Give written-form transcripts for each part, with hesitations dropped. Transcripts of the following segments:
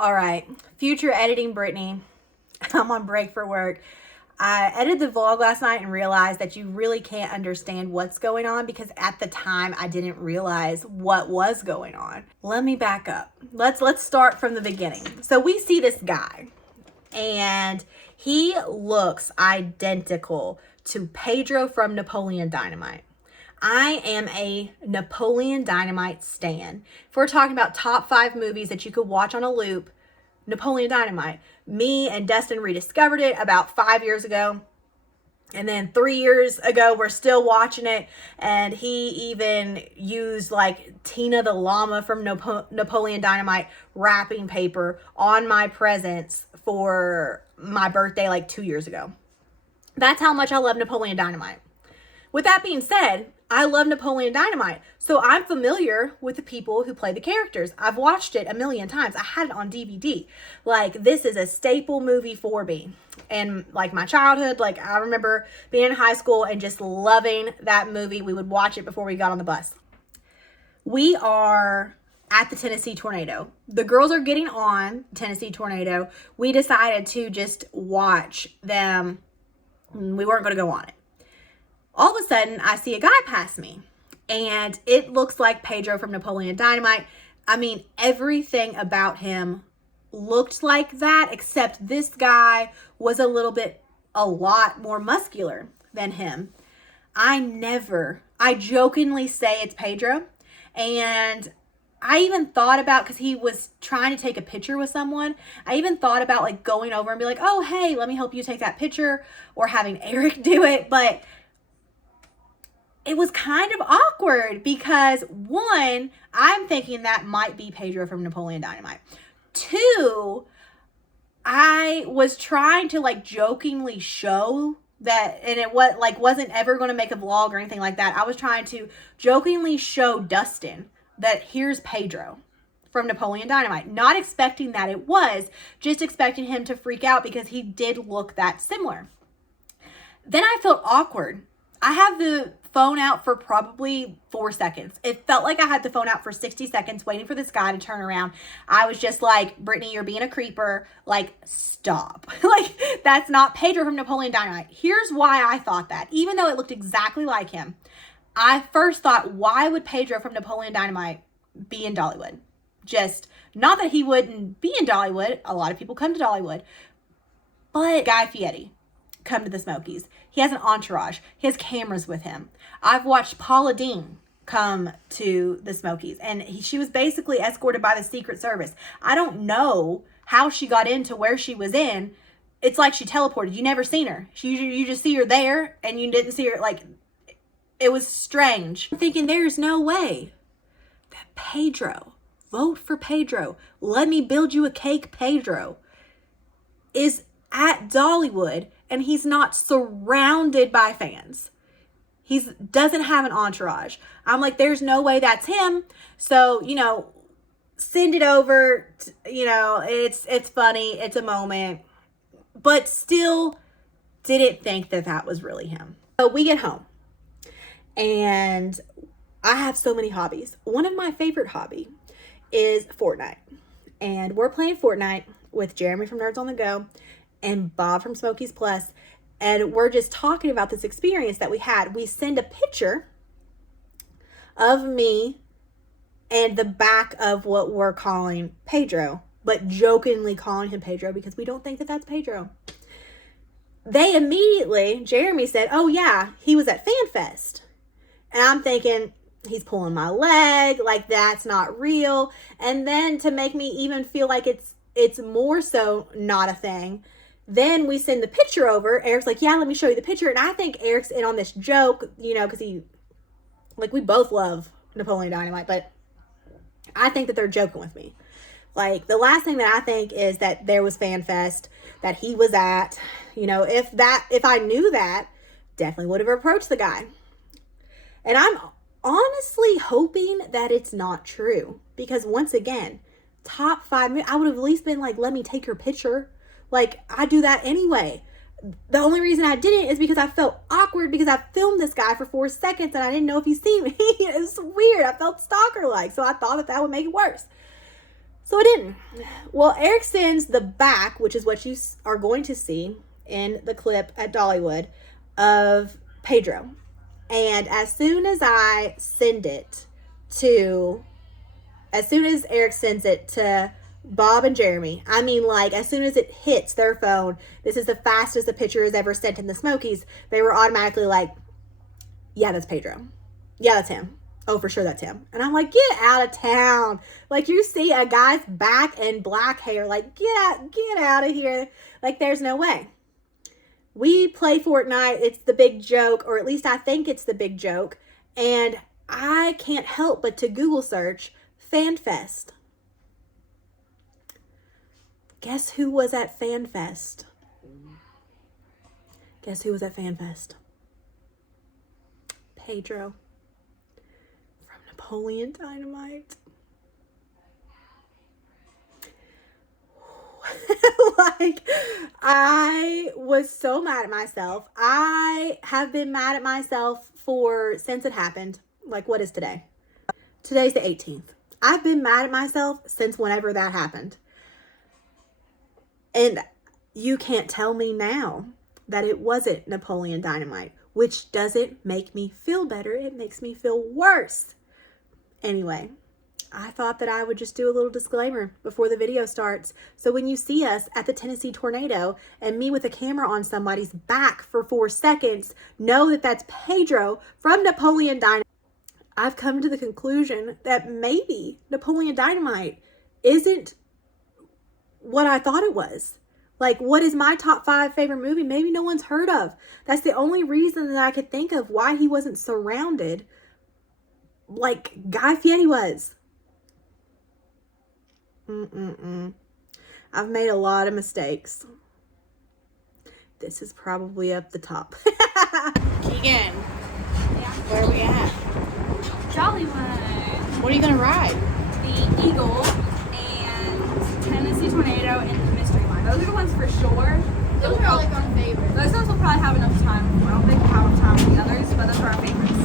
All right, future editing Brittany. I'm on break for work. I edited the vlog last night and realized that you really can't understand what's going on because at the time I didn't realize what was going on. Let me back up. Let's start from the beginning. So we see this guy and he looks identical to Pedro from Napoleon Dynamite. I am a Napoleon Dynamite stan. If we're talking about top 5 movies that you could watch on a loop, Napoleon Dynamite. Me and Dustin rediscovered it about 5 years ago. And then 3 years ago, we're still watching it. And he even used like Tina the llama from Napoleon Dynamite wrapping paper on my presents for my birthday like 2 years ago. That's how much I love Napoleon Dynamite. With that being said, I love Napoleon Dynamite, so I'm familiar with the people who play the characters. I've watched it a million times. I had it on DVD. Like, this is a staple movie for me. And, like, my childhood, like, I remember being in high school and just loving that movie. We would watch it before we got on the bus. We are at the Tennessee Tornado. The girls are getting on Tennessee Tornado. We decided to just watch them. We weren't going to go on it. All of a sudden, I see a guy pass me, and it looks like Pedro from Napoleon Dynamite. I mean, everything about him looked like that, except this guy was a lot more muscular than him. I jokingly say it's Pedro, and I even thought about, because he was trying to take a picture with someone, I even thought about like going over and be like, oh, hey, let me help you take that picture, or having Eric do it, but it was kind of awkward because, one, I'm thinking that might be Pedro from Napoleon Dynamite. 2, I was trying to like jokingly show that, and it wasn't ever going to make a vlog or anything like that. I was trying to jokingly show Dustin that here's Pedro from Napoleon Dynamite, not expecting that it was, just expecting him to freak out because he did look that similar. Then I felt awkward. I have the phone out for probably 4 seconds. It felt like I had the phone out for 60 seconds waiting for this guy to turn around. I was just like, Brittany, you're being a creeper. Like, stop. Like, that's not Pedro from Napoleon Dynamite. Here's why I thought that. Even though it looked exactly like him, I first thought, why would Pedro from Napoleon Dynamite be in Dollywood? Just, not that he wouldn't be in Dollywood. A lot of people come to Dollywood. But Guy Fieri come to the Smokies. He has an entourage. He has cameras with him. I've watched Paula Deen come to the Smokies, and she was basically escorted by the Secret Service. I don't know how she got into where she was in. It's like she teleported. You never seen her. You just see her there, and you didn't see her. Like, it was strange. I'm thinking, there's no way that Pedro, vote for Pedro, let me build you a cake, Pedro, is at Dollywood, and he's not surrounded by fans. He doesn't have an entourage. I'm like, there's no way that's him. So, send it over. It's funny. It's a moment. But still didn't think that that was really him. So we get home. And I have so many hobbies. One of my favorite hobby is Fortnite. And we're playing Fortnite with Jeremy from Nerds on the Go and Bob from Smokies Plus, and we're just talking about this experience that we had. We send a picture of me and the back of what we're calling Pedro, but jokingly calling him Pedro because we don't think that that's Pedro. They immediately, Jeremy said, oh yeah, he was at FanFest. And I'm thinking, he's pulling my leg, like that's not real. And then to make me even feel like it's more so not a thing, then we send the picture over. Eric's like, yeah, let me show you the picture. And I think Eric's in on this joke, because we both love Napoleon Dynamite, but I think that they're joking with me. Like, the last thing that I think is that there was FanFest that he was at. If I knew that, definitely would have approached the guy. And I'm honestly hoping that it's not true. Because once again, top 5, I would have at least been like, let me take your picture. Like, I do that anyway. The only reason I didn't is because I felt awkward because I filmed this guy for 4 seconds and I didn't know if he'd see me. It was weird. I felt stalker-like. So I thought that would make it worse. So it didn't. Well, Eric sends the back, which is what you are going to see in the clip at Dollywood, of Pedro. And as soon as Eric sends it to Bob and Jeremy, I mean, like, as soon as it hits their phone, this is the fastest the picture is ever sent in the Smokies, they were automatically like, yeah, that's Pedro. Yeah, that's him. Oh, for sure that's him. And I'm like, get out of town. Like, you see a guy's back and black hair, like, get out of here. Like, there's no way. We play Fortnite. It's the big joke, or at least I think it's the big joke. And I can't help but to Google search FanFest. Guess who was at FanFest? Guess who was at FanFest? Pedro. Napoleon Dynamite. Like, I was so mad at myself. I have been mad at myself since it happened. Like, what is today? Today's the 18th. I've been mad at myself since whenever that happened. And you can't tell me now that it wasn't Napoleon Dynamite, which doesn't make me feel better. It makes me feel worse. Anyway, I thought that I would just do a little disclaimer before the video starts. So when you see us at the Tennessee tornado and me with a camera on somebody's back for 4 seconds, know that that's Pedro from Napoleon Dynamite. I've come to the conclusion that maybe Napoleon Dynamite isn't what I thought it was. Like, what is my top 5 favorite movie? Maybe no one's heard of. That's the only reason that I could think of why he wasn't surrounded like Guy Fieri was. I've made a lot of mistakes. This is probably up the top. Keegan, where are we at? Dollywood. What are you gonna ride? The Eagle and Tennessee Tornado and the Mystery Mine. Those are the ones for sure. Those are like our favorites. Those ones will probably have enough time. I don't think we'll have enough time for the others, but those are our favorites. So.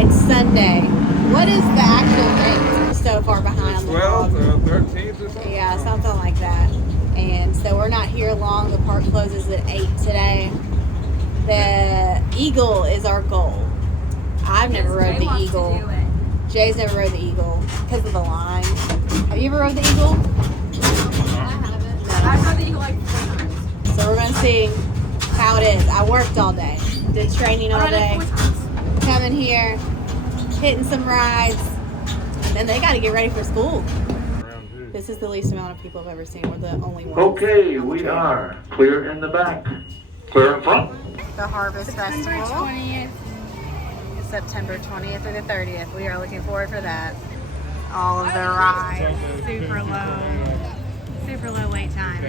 It's Sunday. What is the actual date? So far behind on the 12th vlog. or 13th or something? Yeah, something like that. And so we're not here long. The park closes at 8 today. The Eagle is our goal. I've never rode the Eagle. Jay's never rode the Eagle because of the line. Have you ever rode the Eagle? I haven't. I've rode the Eagle like 4 times. So we're going to see how it is. I worked all day. Did training all day. 4 times. Coming here, hitting some rides. And then they got to get ready for school. This is the least amount of people I've ever seen. We're the only ones. Okay, we are clear in the back. Clear in front. The Harvest Festival. 20th. It's September 20th through the 30th. We are looking forward for that. All of the rides. Super low wait time.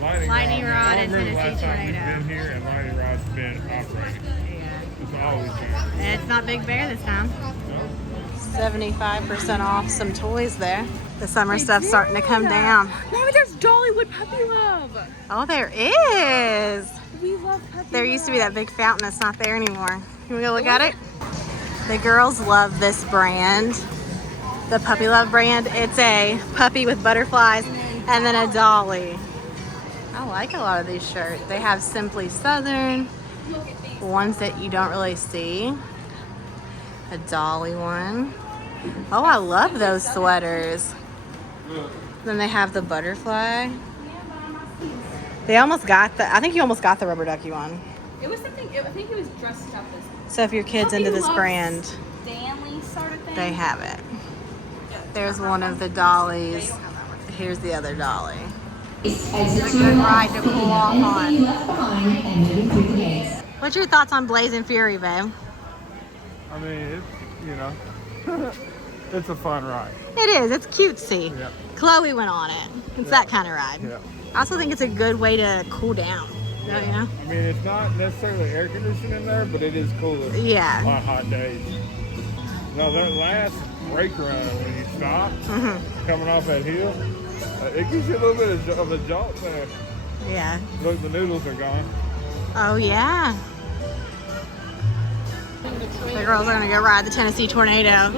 Lightning Rod and Tennessee Tornado. Been here and Lightning Rod's been operating. Yeah. It's always been. And it's not Big Bear this time. 75% off some toys there. The summer stuff's starting to come down. No, there's Dollywood Puppy Love. Oh, there is. We love Puppy There used to be that big fountain that's not there anymore. You want to go look at it? The girls love this brand. The Puppy Love brand. It's a puppy with butterflies and then a dolly. I like a lot of these shirts. They have Simply Southern, ones that you don't really see. A dolly one. Oh, I love those sweaters. Then they have the butterfly. They almost got I think you almost got the rubber ducky one. It was something, I think it was dressed up as So if your kid's into this brand, Stanley sort of thing. they have it. There's one of the dollies. Here's the other dolly. It's a good ride to cool off on. What's your thoughts on Blazing Fury, babe? I mean, it's, you know, it's a fun ride. It is. It's cutesy. Yeah. Chloe went on it. It's that kind of ride. Yeah. I also think it's a good way to cool down. Don't you know? I mean, it's not necessarily air conditioning in there, but it is cooler Yeah. on hot days. No, that last brake run when you stop, coming off that hill, it gives you a little bit of a jolt there. Yeah. Look, the noodles are gone. Oh, yeah. The girls are going to go ride the Tennessee Tornado.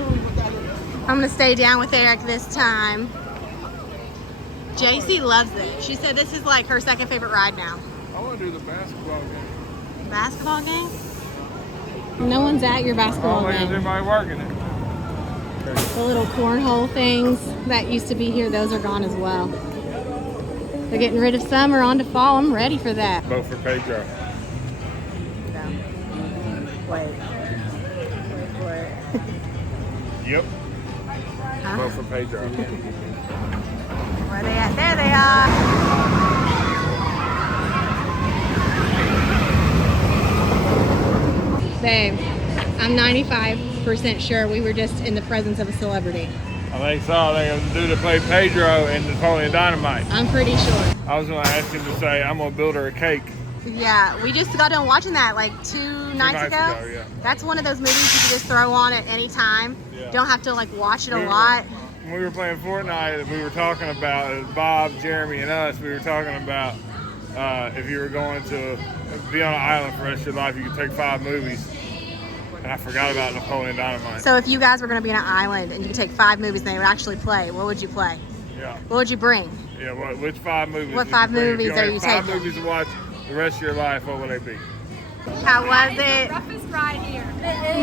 I'm going to stay down with Eric this time. JC loves it. She said this is like her second favorite ride now. I want to do the basketball game. Basketball game? No one's at your basketball Is game. everybody working it? The little cornhole things that used to be here, those are gone as well. They're getting rid of summer on to fall. I'm ready for that. Vote for Pedro. Wait for it. Yep. Huh? Vote for Pedro. Where are they at? There they are. Babe, I'm 95% sure we were just in the presence of a celebrity. I think so. I think the dude that played Pedro in Napoleon Dynamite. I'm pretty sure. I was going to ask him to say, I'm going to build her a cake. Yeah, we just got done watching that like two nights ago. Yeah. That's one of those movies you can just throw on at any time. Yeah. Don't have to like watch it a lot. When we were playing Fortnite, we were talking about, Bob, Jeremy, and us, we were talking about if you were going to be on an island for the rest of your life, you could take 5 movies. And I forgot about Napoleon Dynamite. So if you guys were going to be on an island and you could take 5 movies and they would actually play, what would you play? Yeah. What would you bring? Yeah, which 5 movies? What would 5 you bring? movies If you are only you had 5 taking? movies to watch the rest of your life, what would they be? How was it? Roughest ride here.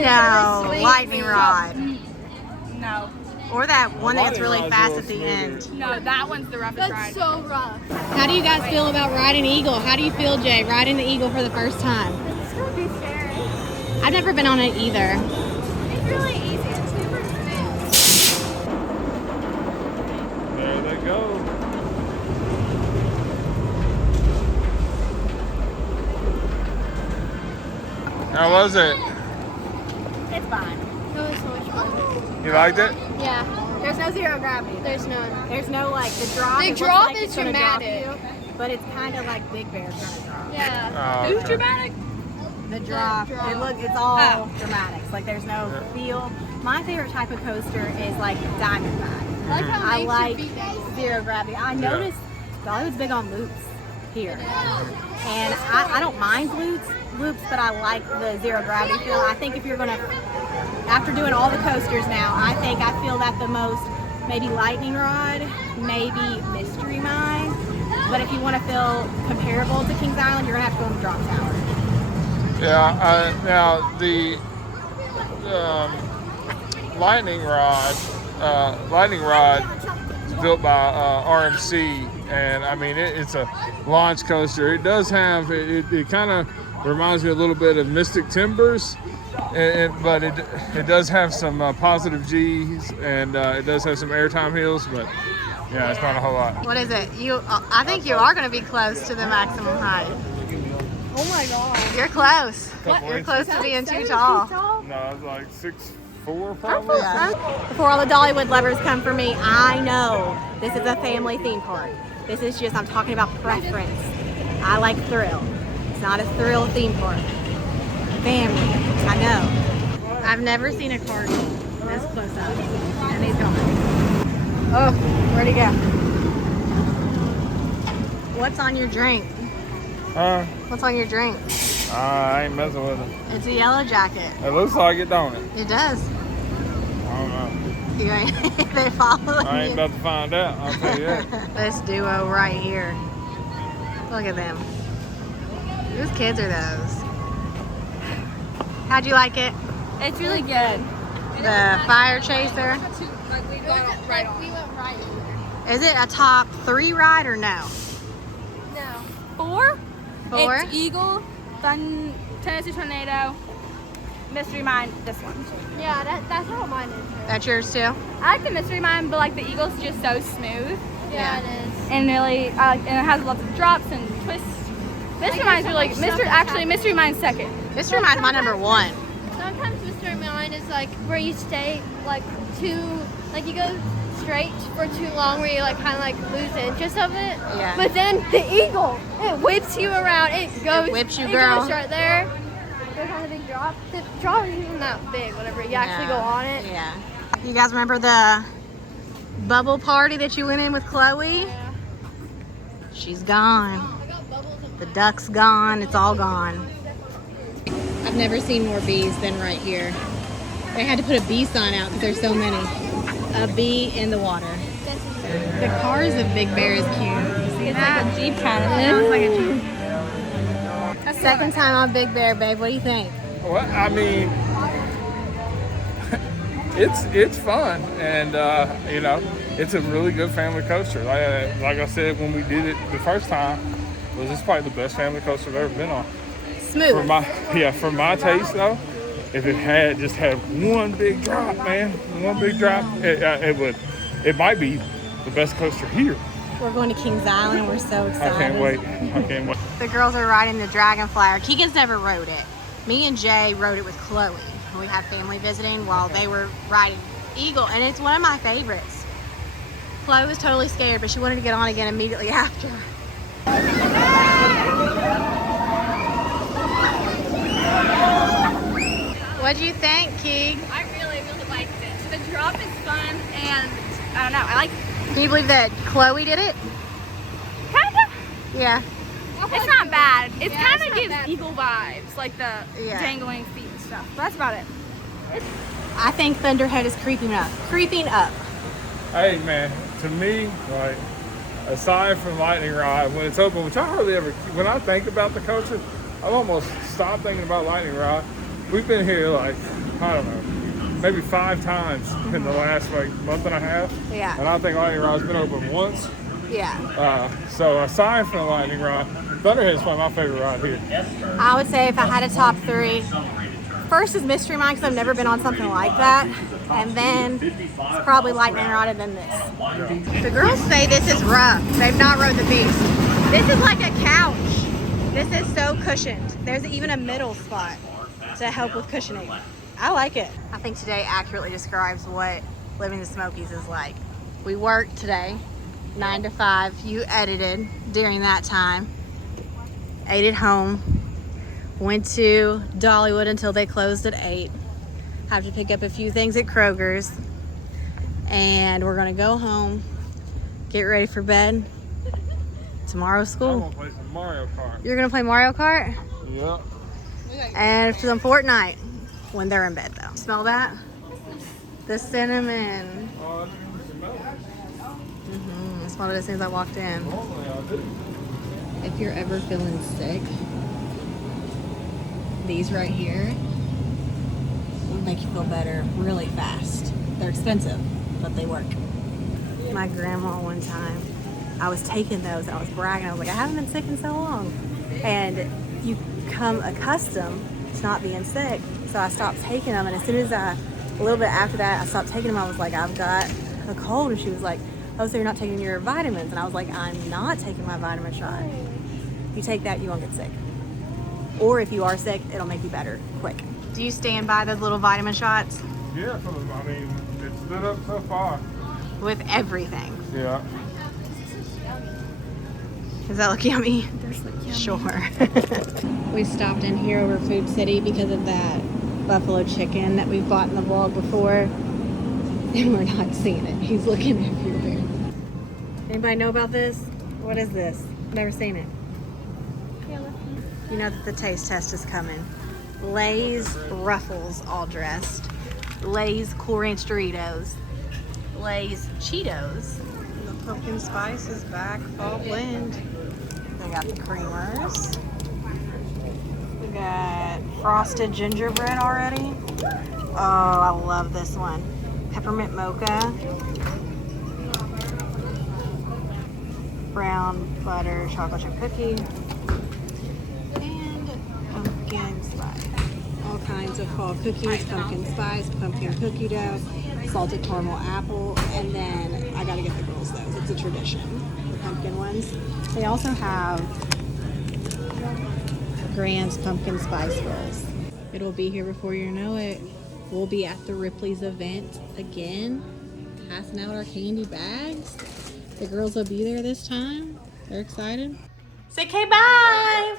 No, lightning rod. No. Or that one that gets really Lightning rod's fast a at the little end. smoother. No, that one's the roughest That's ride. so rough. How do you guys feel about riding Eagle? How do you feel, Jay, riding the Eagle for the first time? It's gonna be scary. I've never been on it either. It's really easy. It's super smooth. There they go. How was it? It's fine. That was so much fun. You liked it? Yeah, There's no zero gravity. there's none. There's no like the drop. The it looks drop like is it's gonna drop dramatic. you, but it's kind of like Big Bear kind of drop. Yeah. Oh, Who's dramatic? The drop. drop. It's all dramatics. Like there's no feel. My favorite type of coaster is like Diamondback. I like how I it makes like your feet nice. zero gravity. I noticed Dollywood's big on loops here, and I don't mind loops, but I like the zero gravity feel. I think if you're gonna, after doing all the coasters now, I feel that the most maybe lightning rod, maybe Mystery Mine. But if you want to feel comparable to Kings Island, you're gonna have to go on the drop tower. Yeah, now the lightning rod is built by RMC, and I mean it's a launch coaster. It does have it kind of reminds me a little bit of Mystic Timbers, but it does have some positive G's, and it does have some airtime hills, but yeah, it's not a whole lot. What is it? I think you are gonna be close to the maximum height. Oh my god. You're close. Couple You're inches. close to being too tall. No, it's like 6'4" probably. Before all the Dollywood lovers come for me, I know this is a family theme park. This is just, I'm talking about preference. I like thrill. It's not a thrill theme park. Family, I know. I've never seen a cardinal this close up. And he's gone. Oh, where'd he go? What's on your drink? What's on your drink? I ain't messing with it. It's a yellow jacket. It looks like it, don't it? It does. I don't know. You ain't, they following I ain't you. about to find out. I'll tell you that. This duo right here. Look at them. Whose kids are those? How'd you like it? It's really good. The fire chaser. We got right on. We went right over. Is it a top 3 ride or no? No. 4? 4? It's Eagle, Tennessee Tornado, Mystery Mine, this one. Yeah, that's how mine is. That's yours too? I like the Mystery Mine, but like the Eagle's just so smooth. Yeah, it is. And really, and it has lots of drops and twists. Mystery Mine's really, Mystery Mine's second. Mystery Mine's my number 1. Sometimes Mystery Mine is like where you stay like like you go straight for too long where you like kind of like lose interest of it. Yeah. But then the Eagle, it whips you around. It goes. It whips you, it girl. goes right there. Goes on the big drop. The drop isn't even that big. Whenever you actually go on it. Yeah. You guys remember the bubble party that you went in with Chloe? Yeah. She's gone. I got bubbles in The duck's gone. It's all gone. I've never seen more bees than right here. They had to put a bee sign out because there's so many. A bee in the water. That's The cars of Big Bear is cute. See It's that? like a Jeep kind of. It looks like a Jeep. Second time on Big Bear, babe. What do you think? Well, I mean, it's fun, and you know, it's a really good family coaster. Like I said when we did it the first time, this is probably the best family coaster I've ever been on. Smooth. For my taste though, if it had just had one big drop, man, one big drop, it might be the best coaster here. We're going to Kings Island. We're so excited. I can't wait. The girls are riding the Dragonflyer. Keegan's never rode it. Me and Jay rode it with Chloe. We had family visiting while they were riding Eagle, and it's one of my favorites. Chloe was totally scared, but she wanted to get on again immediately after. What'd you think, Keeg? I really liked it. The drop is fun, and I don't know. I like. Can you believe that Chloe did it? Kinda. Yeah. It's not bad. It Yeah, kind it's of not gives bad. Eagle vibes, like the dangling feet and stuff. But that's about it. I think Thunderhead is creeping up. Hey man, to me, like aside from Lightning Rod, when it's open, which I hardly ever, when I think about the coaster, I've almost stopped thinking about Lightning Rod. We've been here like, I don't know, maybe 5 times in the last like month and a half. Yeah. And I think Lightning Rod's been open once. Yeah. So aside from the Lightning Rod, Thunderhead's probably my favorite ride here. I would say if I had a top 3, first is Mystery Mine because I've never been on something like that. And then it's probably Lightning Rod and then this. The girls say this is rough. They've not rode the Beast. This is like a couch. This is so cushioned. There's even a middle spot to help with cushioning. I like it. I think today accurately describes what living the Smokies is like. We worked today, 9 to 5. You edited during that time. Ate at home. Went to Dollywood until they closed at 8. Have to pick up a few things at Kroger's. And we're gonna go home, get ready for bed. Tomorrow's I'm school. gonna play some Mario Kart. You're gonna play Mario Kart? Yeah. And some Fortnite when they're in bed though. Smell that? The cinnamon. I smelled it as soon as I walked in. Normally I do. If you're ever feeling sick, these right here will make you feel better really fast. They're expensive, but they work. My grandma one time, I was taking those and I was bragging. I was like, I haven't been sick in so long. And you become accustomed to not being sick. So I stopped taking them. And as soon as a little bit after that, I stopped taking them, I was like, I've got a cold. And she was like, oh, so you're not taking your vitamins? And I was like, I'm not taking my vitamin shot. You take that, you won't get sick. Or if you are sick, it'll make you better quick. Do you stand by those little vitamin shots? Yeah, I mean, it's stood up so far. With everything. Yeah. Does that look yummy? Sure. We stopped in here over Food City because of that buffalo chicken that we've bought in the vlog before. And we're not seeing it. He's looking everywhere. Anybody know about this? What is this? Never seen it. You know that the taste test is coming. Lay's Ruffles all dressed. Lay's Cool Ranch Doritos. Lay's Cheetos. The pumpkin spice is back, fall blend. They got the creamers. We got frosted gingerbread already. Oh, I love this one. Peppermint mocha. Brown butter chocolate chip cookie. And pumpkin spice. All kinds of fall cookies, pumpkin spice, pumpkin cookie dough, salted caramel apple, and then I gotta get the girls those. It's a tradition, the pumpkin ones. They also have Grand's pumpkin spice rolls. It'll be here before you know it. We'll be at the Ripley's event again, passing out our candy bags. The girls will be there this time. They're excited. Say okay, bye.